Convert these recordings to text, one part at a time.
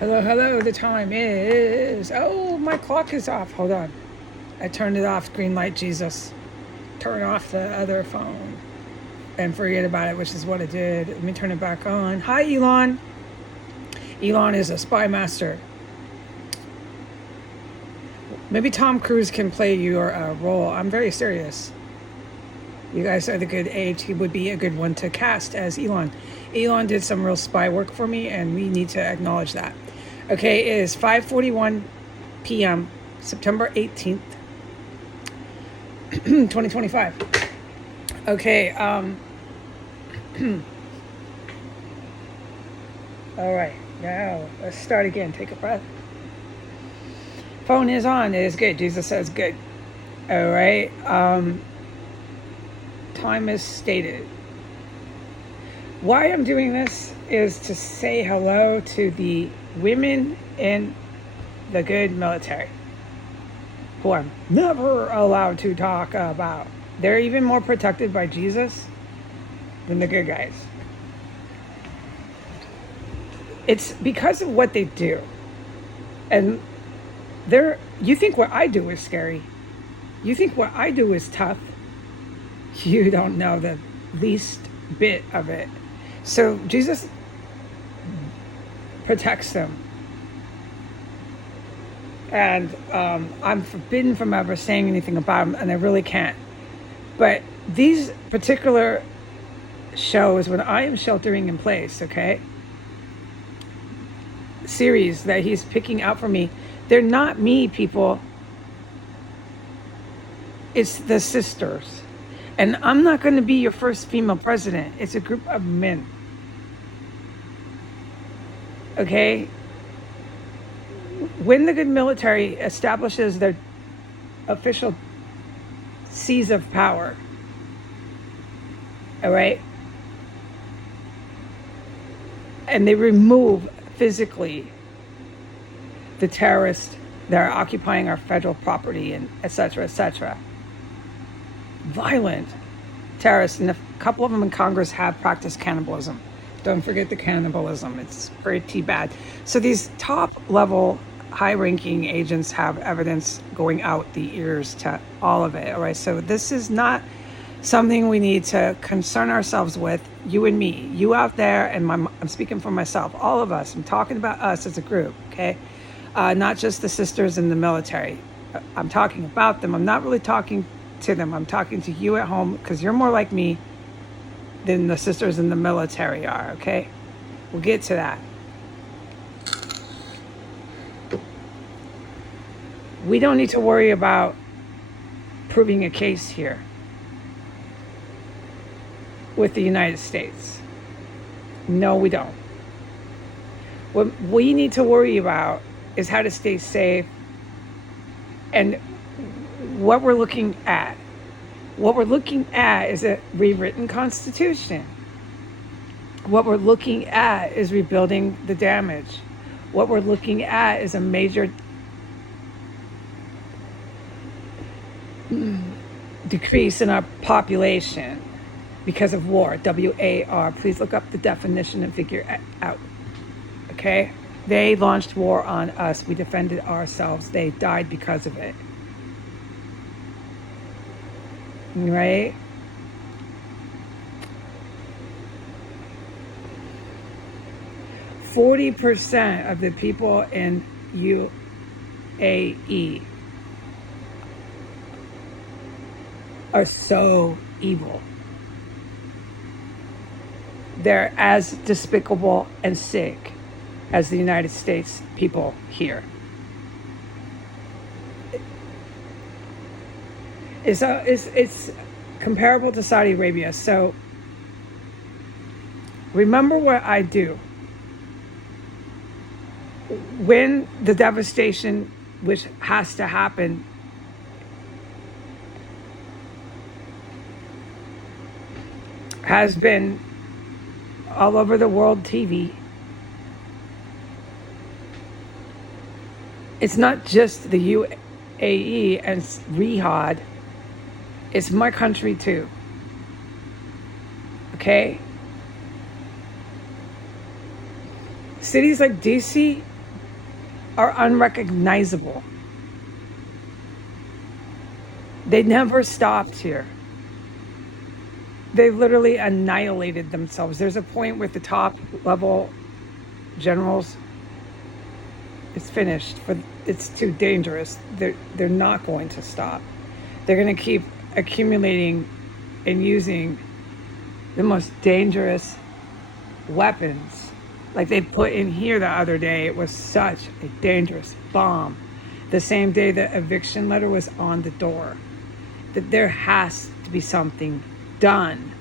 Hello, hello. The time is. Oh, my clock is off. Hold on. I turned it off. Green light, Jesus. Turn off the other phone and forget about it, which is what I did. Let me turn it back on. Hi, Elon. Elon is a spy master. Maybe Tom Cruise can play your role. I'm very serious. You guys are the good age. He would be a good one to cast as Elon. Elon did some real spy work for me, and we need to acknowledge that. Okay, it is 5:41 p.m., September 18th, 2025. Okay, all right, now let's start again. Take a breath. Phone is on. It is good. Jesus says good. All right. Time is stated. Why I'm doing this is to say hello to the women in the good military who I'm never allowed to talk about. They're even more protected by Jesus than the good guys. It's because of what they do. And you think what I do is scary. You think what I do is tough. You don't know the least bit of it. So Jesus protects them. And I'm forbidden from ever saying anything about them, and I really can't. But these particular shows, when I am sheltering in place, okay, series that he's picking out for me, they're not me, people. It's the sisters. And I'm not going to be your first female president. It's a group of men. Okay? When the good military establishes their official seas of power, all right, and they remove physically the terrorists that are occupying our federal property and et cetera, violent terrorists, and a couple of them in Congress have practiced cannibalism. Don't forget the cannibalism. It's pretty bad. So these top level, high ranking agents have evidence going out the ears to all of it. All right. So this is not something we need to concern ourselves with, you and me, you out there, and I'm speaking for myself, all of us. I'm talking about us as a group, okay? Not just the sisters in the military. I'm talking about them. I'm not really talking to them. I'm talking to you at home, because you're more like me than the sisters in the military are, okay? We'll get to that. We don't need to worry about proving a case here with the United States. No, we don't. What we need to worry about is how to stay safe, and what we're looking at. What we're looking at is a rewritten constitution. What we're looking at is rebuilding the damage. What we're looking at is a major decrease in our population because of war. WAR. Please look up the definition and figure it out. Okay? They launched war on us. We defended ourselves. They died because of it. Right? %40 of the people in UAE are so evil. They're as despicable and sick as the United States people here. It's comparable to Saudi Arabia. So remember what I do. When the devastation, which has to happen, has been all over the world TV, it's not just the UAE and Riyadh, it's my country too. Okay? Cities like DC, are unrecognizable. They never stopped here. They literally annihilated themselves. There's a point with the top level generals, it's finished. It's too dangerous. They're not going to stop. They're going to keep accumulating and using the most dangerous weapons. Like they put in here the other day, it was such a dangerous bomb. The same day the eviction letter was on the door. That there has to be something done,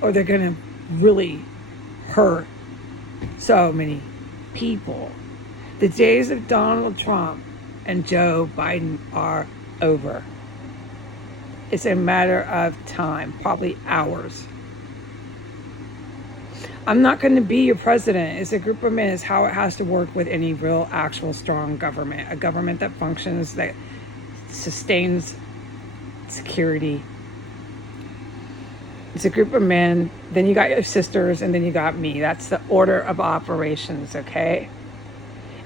or they're going to really hurt so many people. The days of Donald Trump and Joe Biden are over. It's a matter of time, probably hours. I'm not going to be your president. It's a group of men. It's how it has to work with any real, actual, strong government. A government that functions, that sustains security. It's a group of men. Then you got your sisters, and then you got me. That's the order of operations, okay?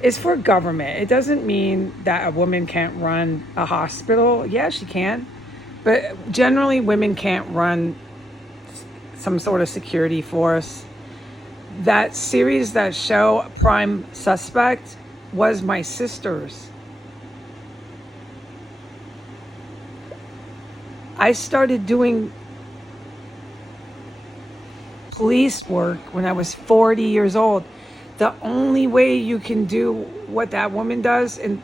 It's for government. It doesn't mean that a woman can't run a hospital. Yeah, she can. But generally, women can't run some sort of security force. That series, that show, Prime Suspect, was my sister's. I started doing police work when I was 40 years old. The only way you can do what that woman does in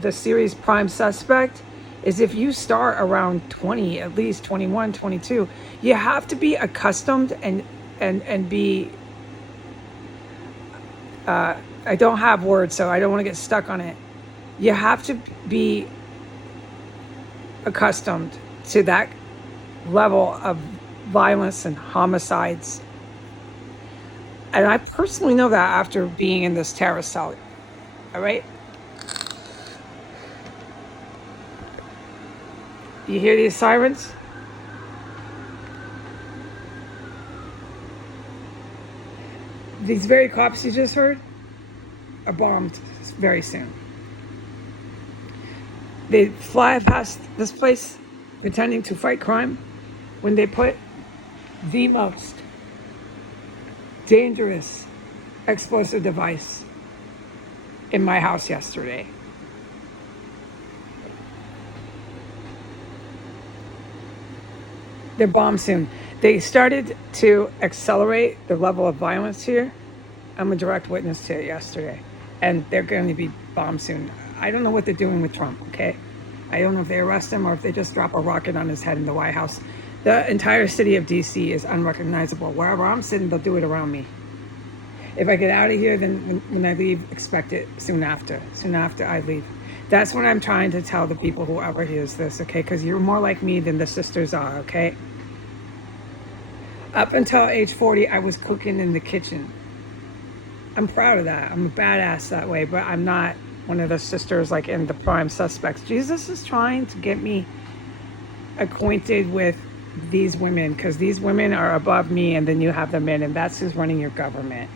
the series Prime Suspect is if you start around 20, at least 21, 22. You have to be accustomed and be, I don't have words, so I don't want to get stuck on it. You have to be accustomed to that level of violence and homicides. And I personally know that after being in this terror cell. All right? You hear these sirens? These very cops you just heard are bombed very soon. They fly past this place pretending to fight crime when they put the most dangerous explosive device in my house yesterday. They're bombed soon. They started to accelerate the level of violence here. I'm a direct witness to it yesterday. And they're going to be bombed soon. I don't know what they're doing with Trump, okay? I don't know if they arrest him or if they just drop a rocket on his head in the White House. The entire city of D.C. is unrecognizable. Wherever I'm sitting, they'll do it around me. If I get out of here, then when I leave, expect it soon after. Soon after I leave. That's what I'm trying to tell the people, whoever hears this, okay? Because you're more like me than the sisters are, okay? Up until age 40, I was cooking in the kitchen. I'm proud of that. I'm a badass that way, but I'm not one of the sisters like in the Prime Suspects. Jesus is trying to get me acquainted with these women, because these women are above me, and then you have the men, and that's who's running your government.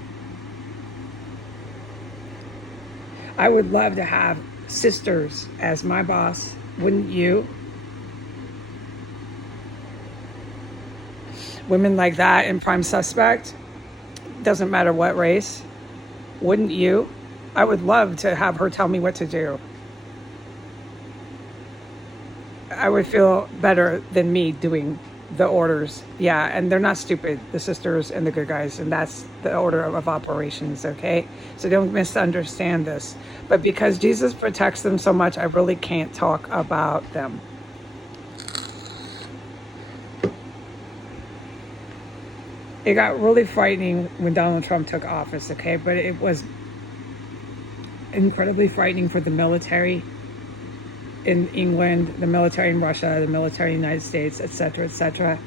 I would love to have sisters as my boss, wouldn't you? Women like that in Prime Suspect, doesn't matter what race, wouldn't you? I would love to have her tell me what to do. I would feel better than me doing the orders. Yeah, and they're not stupid, the sisters and the good guys, and that's the order of operations, okay? So don't misunderstand this. But because Jesus protects them so much, I really can't talk about them. It got really frightening when Donald Trump took office, okay? But it was incredibly frightening for the military in England, the military in Russia, the military in the United States, etc.,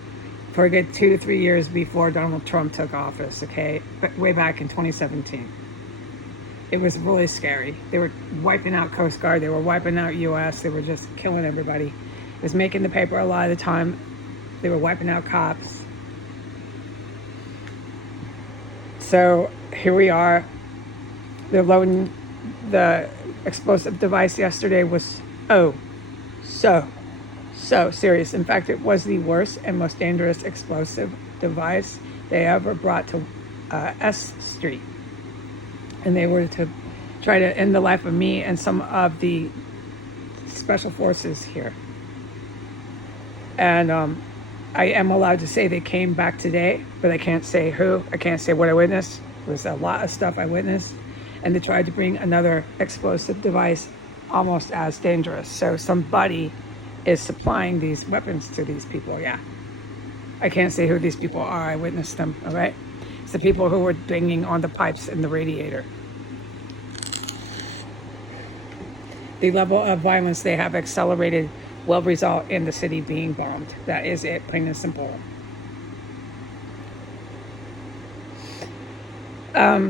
for a good 2 to 3 years before Donald Trump took office, okay? But way back in 2017. It was really scary. They were wiping out Coast Guard. They were wiping out U.S. They were just killing everybody. It was making the paper a lot of the time. They were wiping out cops. So here we are. They're loading The explosive device yesterday was, oh, so serious. In fact, it was the worst and most dangerous explosive device they ever brought to S Street. And they were to try to end the life of me and some of the special forces here. And I am allowed to say they came back today, but I can't say who. I can't say what I witnessed. It was a lot of stuff I witnessed. And they tried to bring another explosive device almost as dangerous. So somebody is supplying these weapons to these people, yeah. I can't say who these people are. I witnessed them, all right? It's the people who were banging on the pipes in the radiator. The level of violence they have accelerated will result in the city being bombed. That is it, plain and simple. Let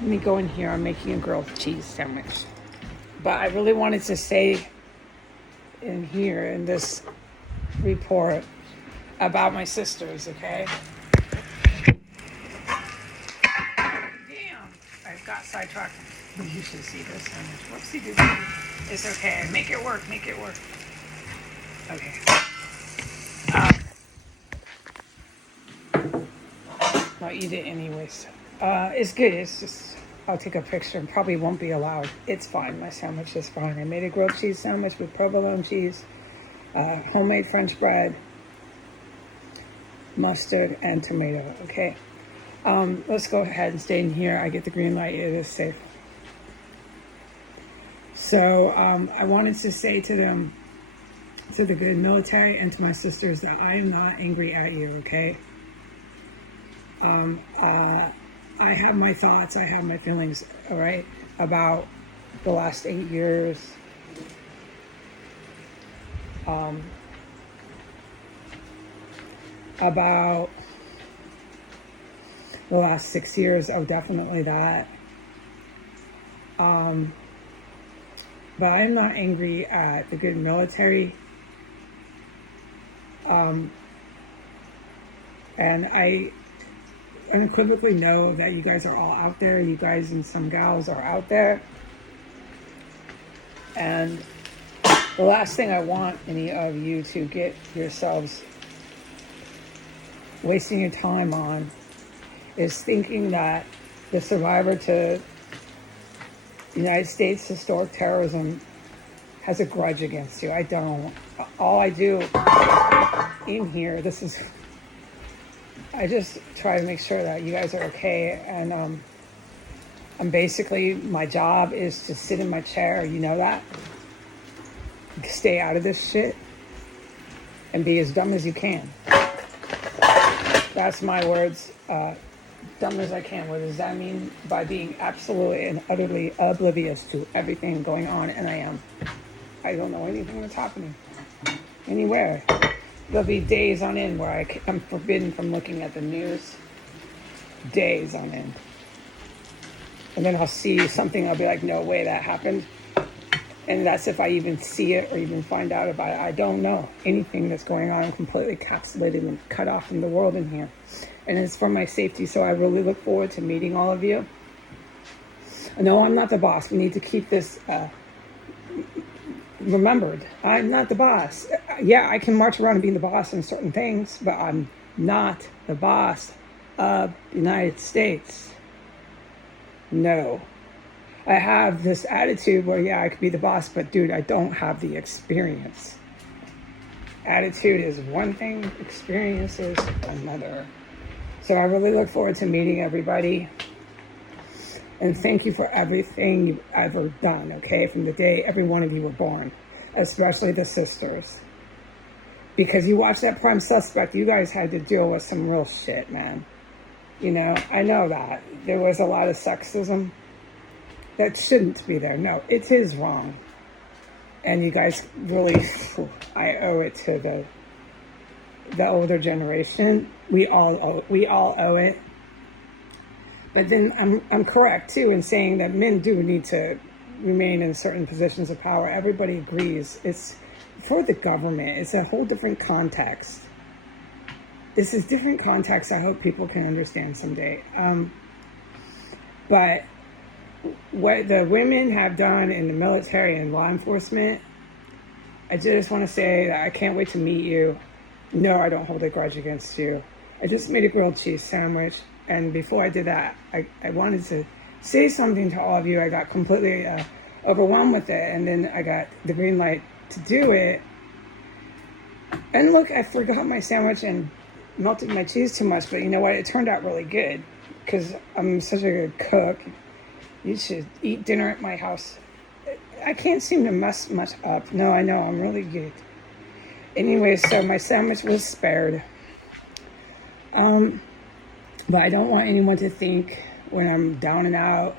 me go in here. I'm making a grilled cheese sandwich. But I really wanted to say in here, in this report, about my sisters, okay? Damn, I got sidetracked. You should see this sandwich. Whoopsie doodle. It's okay. Make it work. Make it work. Okay. I'll eat it anyways. It's good. It's just, I'll take a picture and probably won't be allowed. It's fine. My sandwich is fine. I made a grilled cheese sandwich with provolone cheese, homemade French bread, mustard, and tomato. Okay. Let's go ahead and stay in here. I get the green light. It is safe. So I wanted to say to them, to the good military and to my sisters, that I am not angry at you, okay? I have my thoughts, I have my feelings, all right, about the last 8 years. About the last 6 years, oh, definitely that. But I'm not angry at the good military. And I unequivocally know that you guys are all out there. You guys and some gals are out there. And the last thing I want any of you to get yourselves wasting your time on is thinking that the survivor to United States historic terrorism has a grudge against you. I don't. All I do in here, I just try to make sure that you guys are okay. And I'm basically, my job is to sit in my chair, you know that? Stay out of this shit and be as dumb as you can. That's my words. Dumb as I can. What does that mean? By being absolutely and utterly oblivious to everything going on, and I am. I don't know anything that's happening anywhere. There'll be days on end where I'm forbidden from looking at the news. Days on end. And then I'll see something, I'll be like, no way that happened. And that's if I even see it or even find out about it. I don't know anything that's going on. I'm completely encapsulated and cut off from the world in here. And it's for my safety, so I really look forward to meeting all of you. No, I'm not the boss. We need to keep this remembered. I'm not the boss. Yeah, I can march around and be the boss in certain things, but I'm not the boss of the United States. No. I have this attitude where, yeah, I could be the boss, but dude, I don't have the experience. Attitude is one thing, experience is another. So I really look forward to meeting everybody. And thank you for everything you've ever done, okay? From the day every one of you were born, especially the sisters. Because you watched that Prime Suspect, you guys had to deal with some real shit, man. You know, I know that. There was a lot of sexism that shouldn't be there. No, it is wrong. And you guys really, I owe it to the older generation. We all owe it. But then I'm correct too in saying that men do need to remain in certain positions of power. Everybody agrees. It's for the government. It's a whole different context. This is different context. I hope people can understand someday. But what the women have done in the military and law enforcement, I just want to say that I can't wait to meet you. No, I don't hold a grudge against you. I just made a grilled cheese sandwich. And before I did that, I wanted to say something to all of you. I got completely overwhelmed with it. And then I got the green light to do it. And look, I forgot my sandwich and melted my cheese too much. But you know what? It turned out really good because I'm such a good cook. You should eat dinner at my house. I can't seem to mess much up. No, I know, I'm really good. Anyway, so my sandwich was spared. But I don't want anyone to think when I'm down and out,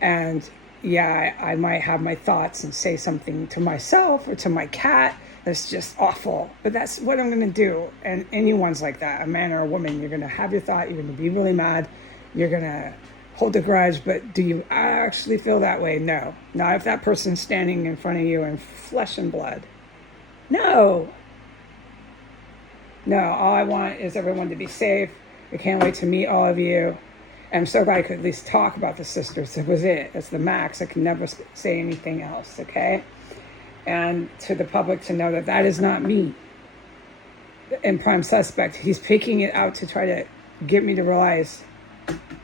and yeah, I might have my thoughts and say something to myself or to my cat that's just awful. But that's what I'm going to do. And anyone's like that, a man or a woman, you're going to have your thought, you're going to be really mad, you're going to hold a grudge, but do you actually feel that way? No. Not if that person's standing in front of you in flesh and blood. No. No, all I want is everyone to be safe. I can't wait to meet all of you. And I'm so glad I could at least talk about the sisters. It was it. It's the max. I can never say anything else, okay? And to the public to know that that is not me. And prime suspect, he's picking it out to try to get me to realize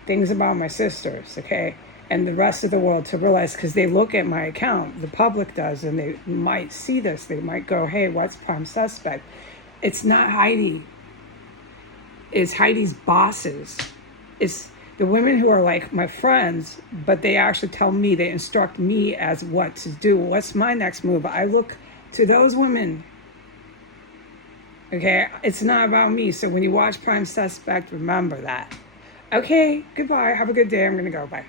things about my sisters, okay? And the rest of the world to realize, because they look at my account, the public does, and they might see this. They might go, hey, what's prime suspect? It's not Heidi. It's Heidi's bosses. It's the women who are like my friends, but they actually tell me, they instruct me as what to do. What's my next move? I look to those women. Okay, it's not about me. So when you watch Prime Suspect, remember that. Okay, goodbye. Have a good day. I'm going to go. Bye.